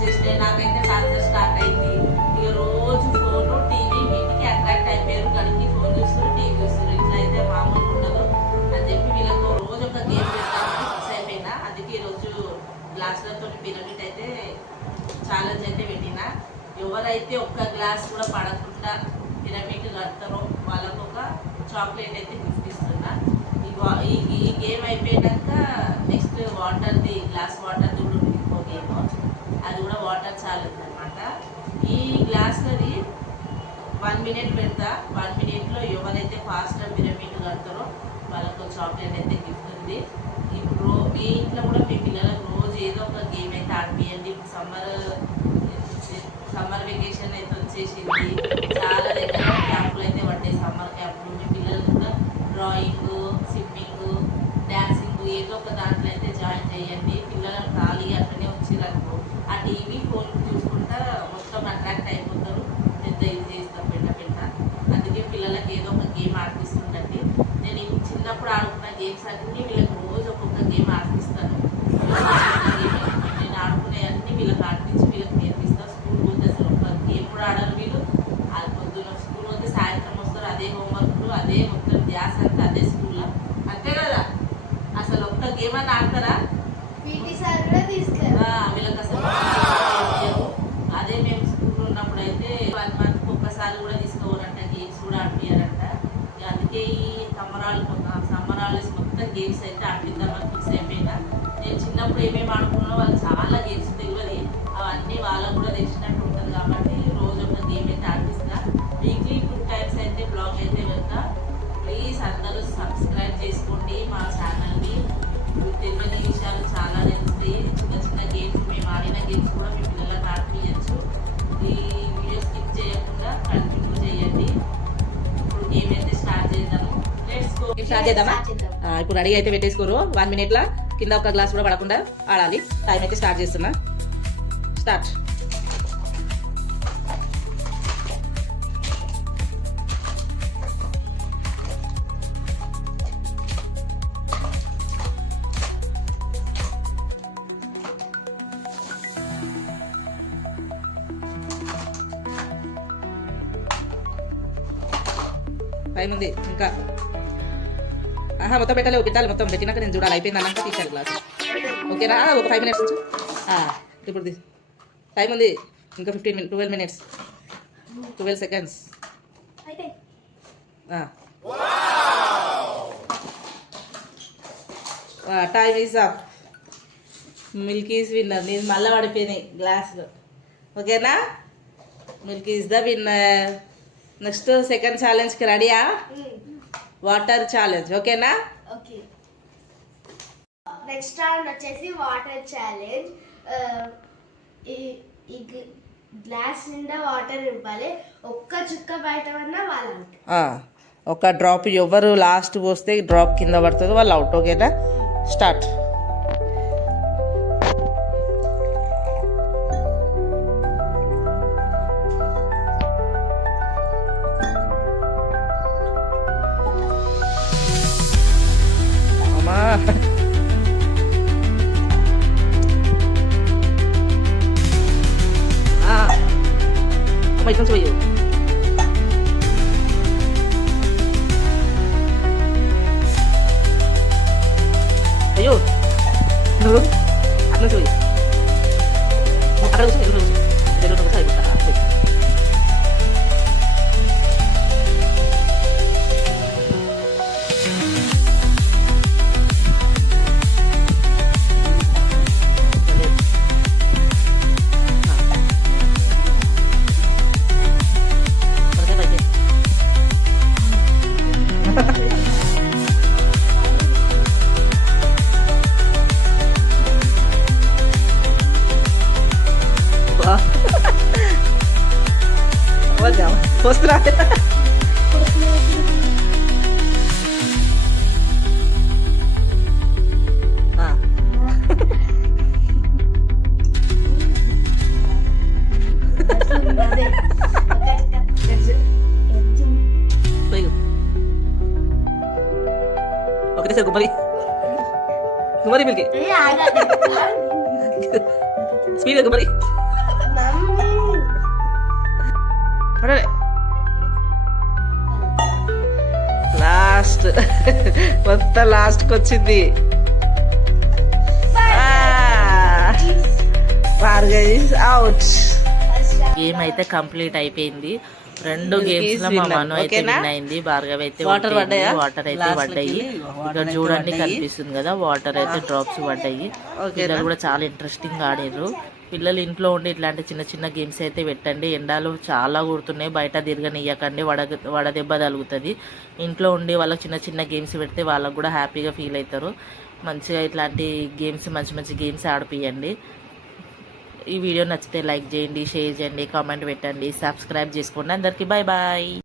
వచ్చేసినాయి. నాకైతే torture start అయింది. ఇక రోజు ఫోను టీవీ వీటికి అట్రాక్ట్ అయిపోయారు. గడికి ఫోన్ చూస్తారు, టీవీ చూస్తారు. ఇట్లా అయితే మామూలు ఉండదు అని చెప్పి వీళ్ళకు రోజు ఒక గేమ్ పెట్టడానికి ఫిక్స్ అయిపోయినా. అందుకే ఈరోజు గ్లాసులతో పిరమిడ్ అయితే ఛాలెంజ్ అయితే పెట్టిన. ఎవరైతే ఒక్క గ్లాస్ కూడా పడకుండా పిరమిడ్ కడతారో వాళ్ళకు ఒక చాక్లెట్ అయితే గిఫ్ట్ ఇస్తున్నా. ఈ గేమ్ అయిపోయాక నెక్స్ట్ వాటర్ది గ్లాస్ వాటర్ది కూడా ఇంకో గేమ్, అది కూడా వాటర్ ఛాలెంజ్ అనమాట. ఈ గ్లాస్లది 1 minute పెడతా. 1 minuteలో ఎవరైతే ఫాస్ట్గా పిరమిడ్ కడతారో వాళ్ళకు చాక్లెట్ అయితే గిఫ్ట్ ఉంది. ఇప్పుడు మీ ఇంట్లో కూడా మీ పిల్లలకు రోజు ఏదో ఒక గేమ్ అయితే ఆడిపియండి. ఇప్పుడు సమ్మర్ వెకేషన్ అయితే వచ్చేసింది. చాలా దగ్గర క్యాంపులు అయితే పడ్డాయి, సమ్మర్ క్యాంపులు. మీ పిల్లలు కూడా డ్రాయింగ్, స్విమ్మింగ్, డ్యాన్సింగ్ ఏదో ఒక దాంట్లో అయితే జాయిన్ చేయండి. పిల్లలను ఖాళీ అట్లనే వచ్చిరనుకో ఆ టీవీ ఫోన్ చూసుకుంటా మొత్తం అట్రాక్ట్ అయిపోతారు. పెద్ద ఇది చేస్తాం పెద్ద. అందుకే పిల్లలకి ఏదో ఒక గేమ్ ఆడిపిస్తుందండి. నేను చిన్నప్పుడు ఆడుకున్న గేమ్స్ అన్నీ వీళ్ళకి రోజు ఒక్కొక్క గేమ్ ఆడిపిస్తాను. నేను ఆడుకునే అన్నీ వీళ్ళకి ఆడిపించి వీళ్ళకి నేర్పిస్తాను. స్కూల్ పోతే అసలు ఒక్క గేమ్ కూడా ఆడరు వీళ్ళు. అది పొద్దున్న స్కూల్ పోతే సాయంత్రం వస్తారు, అదే హోంవర్క్లు, అదే మొత్తం ధ్యాస అంతా అదే స్కూల్లో. అంతే కదా, అసలు ఒక్క గేమ్ అని ఆడతారా? వీళ్ళకి అసలు అదే మేము స్కూల్ ఉన్నప్పుడు అయితే 1 month ఒక్కసారి కూడా తీసుకోవాలంట, గేమ్స్ కూడా ఆడిపియారంట. అందుకే ఈ సమ్మర్ హాలిడేస్ మొత్తం గేమ్స్ అయితే ఆడిపిద్దామని ఫిక్స్ అయిపోయినా. నేను చిన్నప్పుడు ఏమేమి ఆడుకున్నా వాళ్ళకి చాలా గేమ్స్ తెలియదు, అవన్నీ వాళ్ళకు కూడా తెలిసినట్టు ఉంటుంది కాబట్టి రోజు ఒక గేమ్ అయితే ఆడిపిస్తా. వీక్లీ 2 times అయితే బ్లాగ్ అయితే వెళ్తా. ప్లీజ్ అందరూ సబ్స్క్రైబ్ చేసుకోండి మా ఛానల్ని. తెలియని విషయాలు చాలా తెలుస్తాయి. చిన్న చిన్న గేమ్స్, మేము ఆడిన గేమ్స్ కూడా మీ పిల్లలకు ఆడిపించచ్చు. ఈ వీడియో స్కిప్ చేయకుండా కంటిన్యూ చేయండి. ఇప్పుడు గేమ్ అయితే స్టార్ట్ చేద్దాము. స్టార్ట్ చేద్దామా? ఇప్పుడు రెడీ అయితే పెట్టేసుకోరు. 1 minute కింద ఒక గ్లాస్ కూడా పడకుండా ఆడాలి. టైం అయితే స్టార్ట్ చేస్తున్నా. స్టార్ట్. టైం ఉంది ఇంకా. మొత్తం పెట్టలేవు, పెట్టాలి. మొత్తం పెట్టినాక నేను చూడాలి. అయిపోయింది అన్నాక తీసాను గ్లాస్. ఓకేనా? ఒక 5 minutes నుంచి ఇప్పుడు టైం ఉంది ఇంకా 12 minutes 12 seconds. Time is up. Milky is winner. నేను మళ్ళీ పడిపోయినాయి గ్లాసులో. ఓకేనా? Milky is the winner. Next second ఛాలెంజ్కి రెడీయా? Water challenge. ఓకేనా? ఓకే. నెక్స్ట్ రౌండ్ వచ్చేసి వాటర్ ఛాలెంజ్. ఈ గ్లాస్ నిండా వాటర్ ఇవ్వాలి. ఒక్క చుక్క బయట పడినా వాళ్ళు అవుట్. ఒక డ్రాప్ ఎవరు లాస్ట్ పోస్తే డ్రాప్ కింద పడుతుందో వాళ్ళు అవుట్. ఓకేనా? Start. Mày không chơi ayo nurun aku chơi akan usah jadi nurun saya buka Postra. Oke, saya kembali. Kembali Milky. Iya, ada. Speed kembali. పడలే లాస్ట్ మొత్తం లాస్ట్కి వచ్చింది అవుట్. గేమ్ అయితే కంప్లీట్ అయిపోయింది. 2 గేమ్స్ లో మా మను అయితే విన్ అయింది. భార్గవ్ అయితే వాటర్ అయితే పడ్డాయి. ఇక్కడ చూడండి కనిపిస్తుంది కదా, వాటర్ అయితే డ్రాప్స్ పడ్డాయి. పిల్లలు కూడా చాలా ఇంట్రెస్టింగ్ గా ఆడారు. పిల్లలు ఇంట్లో ఉండి ఇట్లాంటి చిన్న చిన్న గేమ్స్ అయితే పెట్టండి. ఎండాలు చాలా కుడుతున్నాయి, బయట తిరగనియ్యకండి, వడదెబ్బ తగులుతుంది. ఇంట్లో ఉండి వాళ్ళకి చిన్న చిన్న గేమ్స్ పెడితే వాళ్ళకు కూడా హ్యాపీగా ఫీల్ అవుతారు. మంచిగా ఇట్లాంటి గేమ్స్ మంచి మంచి గేమ్స్ ఆడిపియండి. ఈ వీడియో నచ్చితే లైక్ చేయండి, షేర్ చేయండి, కామెంట్ పెట్టండి, సబ్స్క్రైబ్ చేసుకోండి. అందరికీ బాయ్ బాయ్.